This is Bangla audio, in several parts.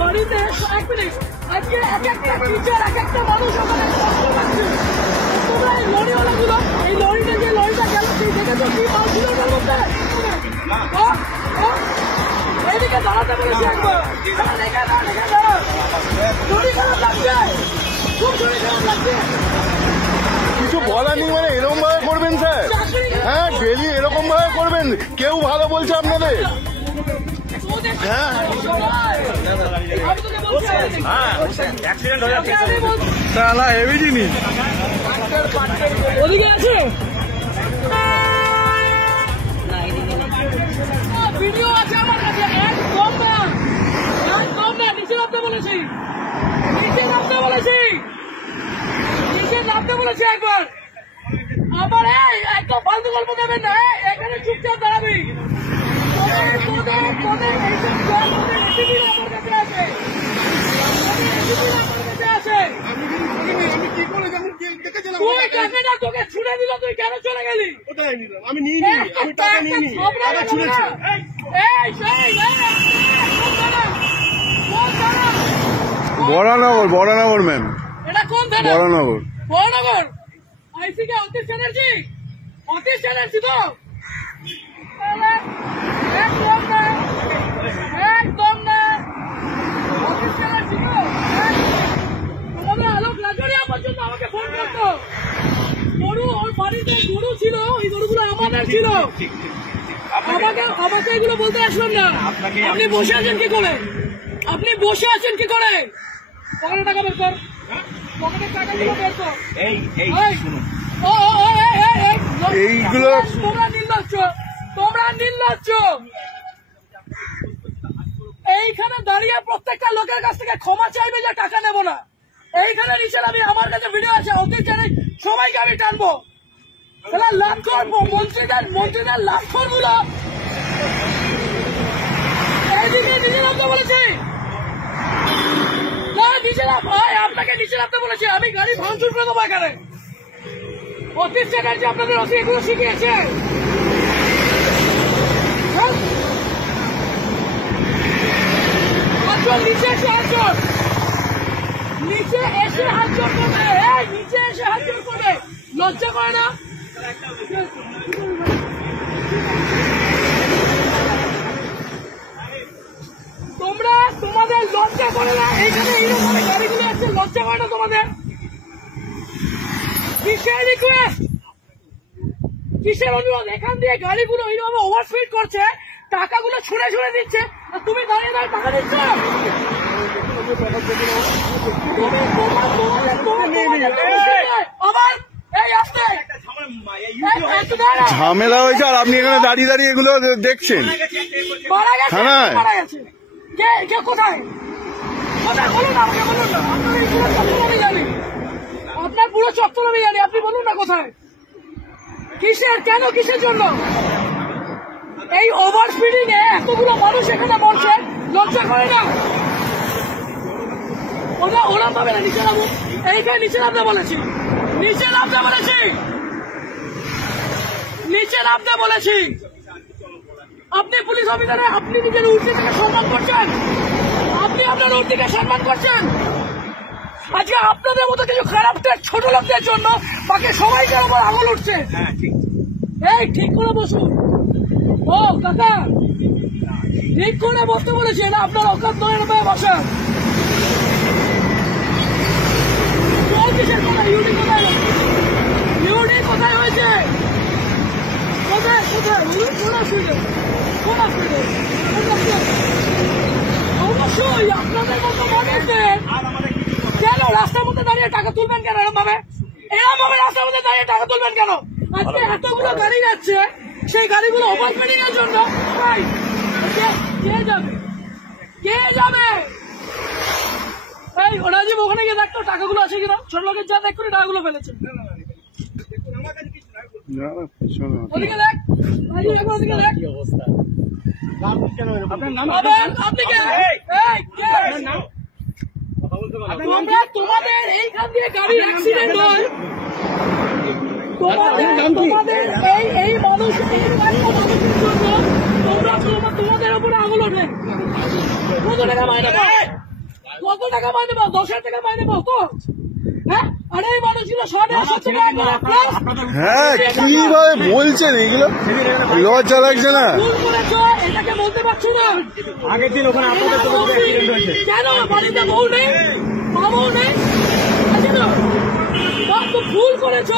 বাড়িতে এক মিনিট আজকে এক একটা টিচার এক একটা মানুষ ওখানে কষ্ট পাচ্ছে। তোমরা এই লরিওয়ালাগুলো এই লরিটা যে লরিটা গেল সেই দেখেছো কি মাল ছিল ওটার মধ্যে? এইদিকে দাঁড়াতে বলেছি একবার, শরীর খারাপ লাগছে, খুব শরীর খারাপ লাগছে। কিছু বলা নেই মানে এরকম ভাবে করবেন স্যার? হ্যাঁ ডেলি এরকম ভাবে করবেন? কেউ ভালো বলছে আপনাদের? হ্যাঁ হেভি জিনিস ওদিকে আছে ভিডিও আছে আমার কাছে। একদম না, একদম না, নিচে নামতে বলেছি, নিচে নামতে বলেছি, নিচে নামতে বলেছি একবার। আবার একদম ফালতু গল্প দেবেন না, এখানে চুপচাপ দাঁড়াবি। তোকে ছুড়ে দিল, তুই কেন চলে গেলি? আমি নিয়ে আমি টাকা নিয়ে নি আবার ছুড়েছি। বড়নগর, বড়নগর ম্যাম। এটা কোন থানা? বড়নগর। বড়নগর আইসি কে? অতীশ চ্যানার্জি, অতীশ চ্যানার্জি তো একদম না, একদম না, অতীশ চ্যানার্জি তো। আমাদের আলোক লাজরিয়া পর্যন্ত আমাকে ফোন করতো। গরু ওর বাড়িতে গরু ছিল, ওই গরুগুলো আমাদের ছিল। আমাকে এগুলো বলতে আসলাম না। আপনি বসে আছেন কি করে? আপনি বসে আছেন কি করে? পকেটে টাকা বের কর, পকেটের টাকাগুলো বের কর। এইগুলো তোমরা নির্লজ্জ, তোমরা নির্লজ্জ। এইখানে দাঁড়িয়ে প্রত্যেকটা লোকের কাছ থেকে ক্ষমা চাইবে যে টাকা নেব না। এইখানে নিচে আমি, আমার কাছে ভিডিও আছে, অতীত চ্যানেল সবাইকে আমি টানবো। লাভ করবো মন্ত্রীদের লাভ করবো না। এইদিকে নিচে নামতে বলেছি, নিচে নাম ভাই, আপনাকে নিচে নামতে বলেছি। আমি গাড়ি ভাঙচুর করে দেবো এখানে। অতীত চ্যানার্জি আপনাদের অতি এগুলো শিখিয়েছে। নিচে এসে হাত জোর, নিচে এসে হাত জোর করবে, নিচে এসে হাত জোর করবে, লজ্জা করে না? তোমরা তোমাদের লজ্জা করে না? এইখানে এইরকম গাড়িগুলো আছে, লজ্জা করে না তোমাদের? কিসের রিকোয়েস্ট, কিসের অনুরোধ? এখান দিয়ে গাড়িগুলো এইভাবে ওভারস্পিড করছে, টাকাগুলো ছুঁড়ে ছুঁড়ে দিচ্ছে, আর তুমি দাঁড়িয়ে দাঁড়িয়ে টাকা দিচ্ছ। ঝামেলা হয়েছে আর আপনি এখানে দাঁড়িয়ে দাঁড়িয়ে এগুলো দেখছেন? থানায় কোথায়? বলুন না, আমাকে বলুন না। আপনার পুরো চত্বর আমি জানি, আপনি বলুন না কোথায়, কিসের, কেন, কিসের জন্য? এই ওভার স্পিডিং এ এতগুলো মানুষ এখানে মরছে, লজ্জা করে না? ওরা পাবে না। নিচে নামো, এইখানে নিচে নামতে বলেছি, নিচে নামতে বলেছি, নিচে নামতে বলেছি। আপনি পুলিশ অফিসারে আপনি নিজের উর্দিকে সম্মান করছেন, আপনি আপনার উর্দিকে সম্মান করছেন। আজকে আপনাদের মতো কিছু খারাপ ছোট লোকদের জন্য বাকি সবাইকে আমার আঙুল উঠছে। এই ঠিক করে বসুন। ও কাকা, ঠিক করে বসতে বলেছি, না আপনার অকাত নয়, বসেন। ইউডি কোথায়, ইউডি কোথায় হয়েছে? কোথায় কোথায় কোন অসুবিধা, কোন অসুবিধা? অবশ্যই আপনাদের মতো মানুষদের কেন রাস্তার মধ্যে দাঁড়িয়ে টাকা তুলবেন কেন? এরকম ভাবে রাস্তার মধ্যে দাঁড়িয়ে টাকা তুলবেন কেন? আজকে এতগুলো গাড়ি যাচ্ছে, সেই গাড়িগুলো ওভারস্পিডিং এর জন্য কে যাবে, কে যাবে? এই রাজীব ওখানে গিয়ে দেখতো টাকাগুলো আছে কিনা, ছোট লোকের যা দেখ করে টাকাগুলো ফেলেছে। ওদিকে দেখ, ওদিকে দেখ। আপনি কে? তোমাদের এইখান দিয়ে গাড়ি অ্যাক্সিডেন্ট হয়, তোমাদের এই মানুষের জন্য তোমাদের উপরে আঙুল ওঠে। কত টাকা মাইনে পাও? কত টাকা মাইনে পাও? 10,000 টাকা মাইনে পাও তো? হ্যাঁ, আর এই মানুষগুলো 150 টাকা। হ্যাঁ, কিভাবে বলছেন এগুলো? লজ্জা লাগছে না? এটাকে বলতে পারছো না? আগের দিন ওখানে আপনাদের কেন বাড়িতে বউ নেই, মা বউ নেই? ভুল করেছ,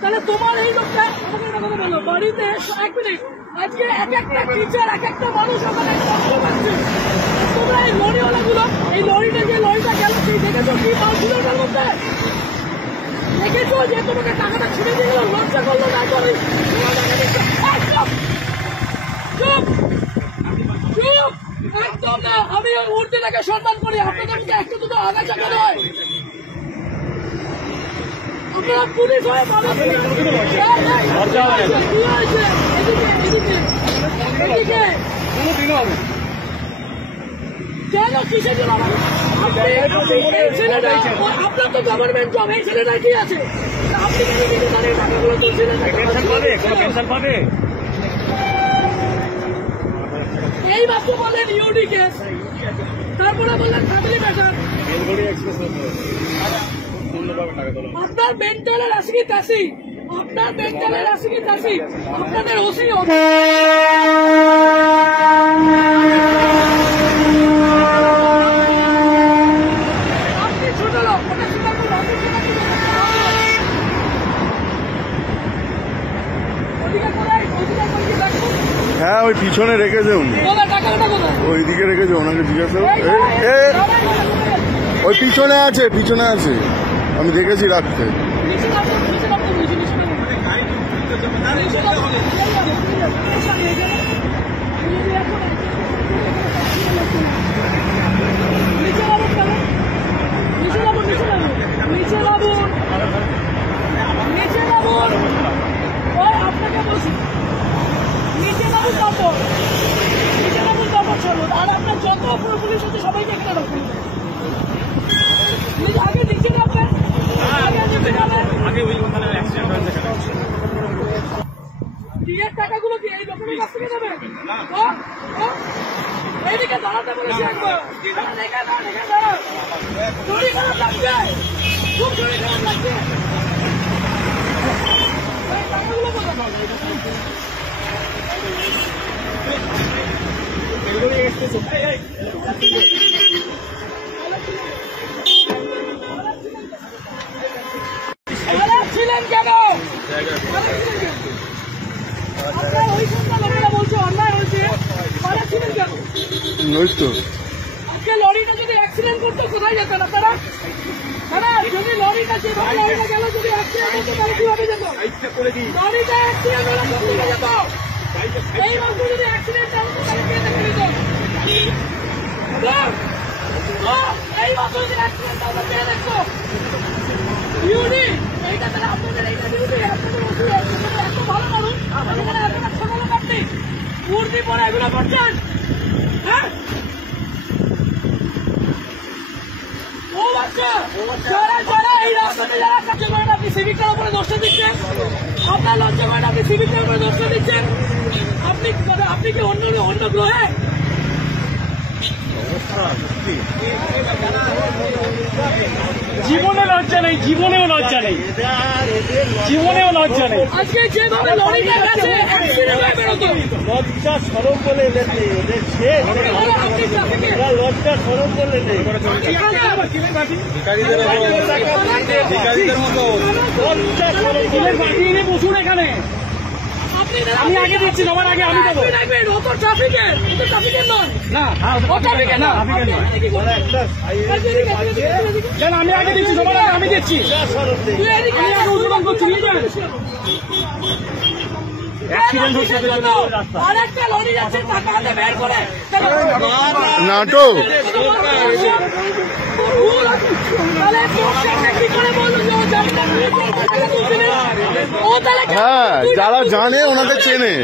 তাহলে তোমার এই লোকটা আমাকে একটা কথা বলো। বাড়িতে 1 মিনিট, আজকে এক একটা টিচার, এক একটা মানুষ ওখানে কষ্ট পাচ্ছে। তোমরা এই লরিওয়ালা গুলো, এই লরিটা যে লরিটা গেল, সেই দেখেছো কি মাল ছিল ওটার মধ্যে? দেখেছো যে তোমাকে টাকাটা ছিঁড়ে দিয়ে গেল, লজ্জা করলো না? করি চুপ চুপ, একদম না। আমি ওই মূর্তিটাকে সম্মান করি, আপনাদের মধ্যে একটু দুটো আগা চাকা নয়। আপনারা পুলিশ হয়ে মানুষ কেন কিসের জন্য আপনার তো গভর্নমেন্ট জব, এই ছেলেটা কি আছে? আপনি টাকাগুলো তুলছিলেন, এই মাত্র বললেন ইউডি কেস, তারপরে বললেন ফ্যামিলি ম্যাটার। আপনার মেন্টালের আসি কি তাসি, আপনার মেন্টালের আসি কি তাসি, আপনাদের ওসি আপনি ছোট লোক, ওটা হ্যাঁ, ওই পিছনে রেখেছে উনি, ওইদিকে রেখেছে, ওনাকে জিজ্ঞাসা। ওই পিছনে আছে, পিছনে আছে, আমি দেখেছি রাখতে। আপনাকে বলছি নিচে বাবু কাপড়, নিচে বাবুর কাপড় ছাড়ুন। আর আপনার যত পুলিশ আছে সবাইকে একটা রাখুন, আগে নিচে নামবেন, ডিএর টাকাগুলো কি এই লোকের কাছ থেকে নেবেন? এইদিকে দাঁড়াতে বলেছি একবার, শরীর খারাপ লাগছে, খুব শরীর খারাপ লাগছে। টাকাগুলো কোথায়? ছিলেন কেন? ওই সন্ধ্যা লোকেরা বলছে অন্যায় হয়েছে, ছিলেন কেন? আজকে লরিটা যদি অ্যাক্সিডেন্ট করতো কোথায় যেতেন আপনারা? যদি লরিটা যেভাবে লরিটা গেল, যদি অ্যাক্সিডেন্ট করতো তাহলে কিভাবে যেত? লরিটা অ্যাক্সিডেন্ট হলে কোথায় যেত? এই মাত্র যদি অ্যাক্সিডেন্ট হতো তাহলে কে দেখে নিত? এই মাত্র যদি অ্যাক্সিডেন্ট হতো কে দেখতো? ডিউটি এইটা, তাহলে আপনাদের এইটা ডিউটি, আপনাদের এত ভালো মানুষ, এখানে এতটা ছোট লোক, আপনি মূর্তি পরে এগুলো করছেন? হ্যাঁ, ও বাচ্চা, যারা এই রাস্তাতে যারা কাজ করেন, আপনি সিভিকটার উপরে দোষটা দিচ্ছেন। আপনার লজ্জা করেন, আপনি সিভিকটার উপরে দোষটা দিচ্ছেন। আপনি কি অন্য গ্রহে? জীবনে লজ্জা নেই, জীবনেও লজ্জা নেই, জীবনেও লজ্জা নেই। আজকে যেভাবে লরিটা গেছে অ্যাক্সিডেন্ট হয়ে বেরোতো, লজ্জা সরম বলে এদের নেই, ওদের শেষ লজ্জা সরম বলে নেই। বসুন এখানে, আমি আগে দিচ্ছি, আমার আগে আমি দেবো। অত ট্রাফিকের নয় না, আমি আগে দিচ্ছি, তোমার আগে আমি দিচ্ছি, আমি আগে উদ্বোধন করছি। আরেকটা লরি যাচ্ছে, টাকা হাতে বের করে নাটক তাহলে কি করে বললো যে হ্যাঁ, যারা জানে ওনাকে চেনে।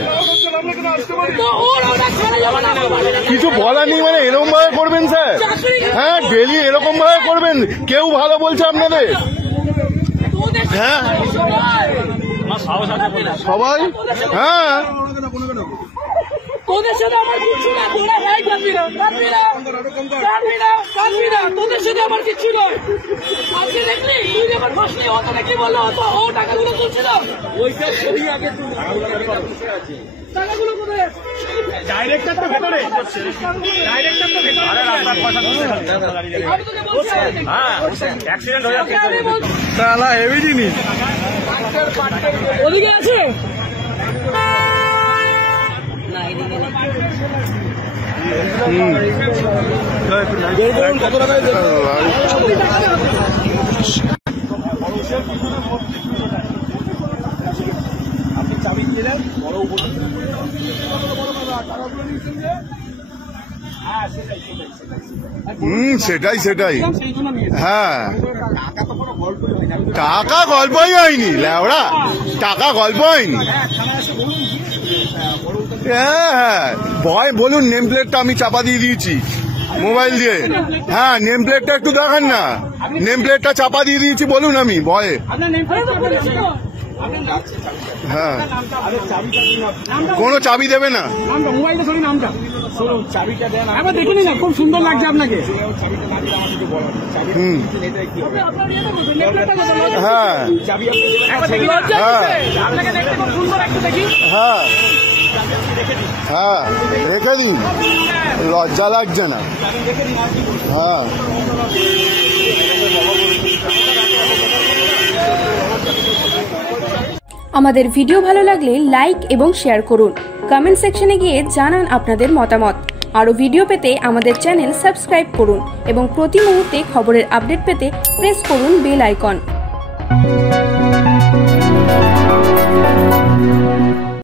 কিছু বলার নেই মানে এরকম ভাবে করবেন স্যার? হ্যাঁ, ডেলি এরকম ভাবে করবেন? কেউ ভালো বলছে আপনাদের? হ্যাঁ সবাই, হ্যাঁ তোদের সাথে আমার কিচ্ছু না, তোরা ভাই কাঁদবি না, তোদের সাথে আমার কিচ্ছু নয়। আজকে দেখলি তুই যখন বসলি ও তোকে কি বললো? ও টাকাগুলো তুলছিল, টাকাগুলো কোথায়? ডাইরেক্টর তো ভেতরে, আমি তোকে বলছি অ্যাক্সিডেন্ট হয়ে যাচ্ছে, তাহলে হেভি জিনিস ওদিকে আছে। সেটাই সেটাই। হ্যাঁ, টাকা গল্পই হয়নি ল্যাওড়া, টাকা গল্প হয়নি। হ্যাঁ ভয় বলুন, নেম প্লেটটা আমি চাপা দিয়ে দিয়েছি মোবাইল দিয়ে। হ্যাঁ, নেম প্লেটটা একটু দেখান না, নেম প্লেটটা চাপা দিয়ে দিয়েছি বলুন আমি ভয়ে। হ্যাঁ, কোনো চাবি দেবে না? মোবাইলটা সরি, নামটা একবার দেখে নিন, খুব সুন্দর লাগছে আপনাকে। হ্যাঁ হ্যাঁ হ্যাঁ, রেখে দিন, লজ্জা লাগছে না? হ্যাঁ, আমাদের ভিডিও ভালো লাগলে লাইক এবং শেয়ার করুন। কমেন্ট সেকশনে গিয়ে জানান আপনাদের মতামত। আরও ভিডিও পেতে আমাদের চ্যানেল সাবস্ক্রাইব করুন এবং প্রতি মুহূর্তে খবরের আপডেট পেতে প্রেস করুন বেল আইকন।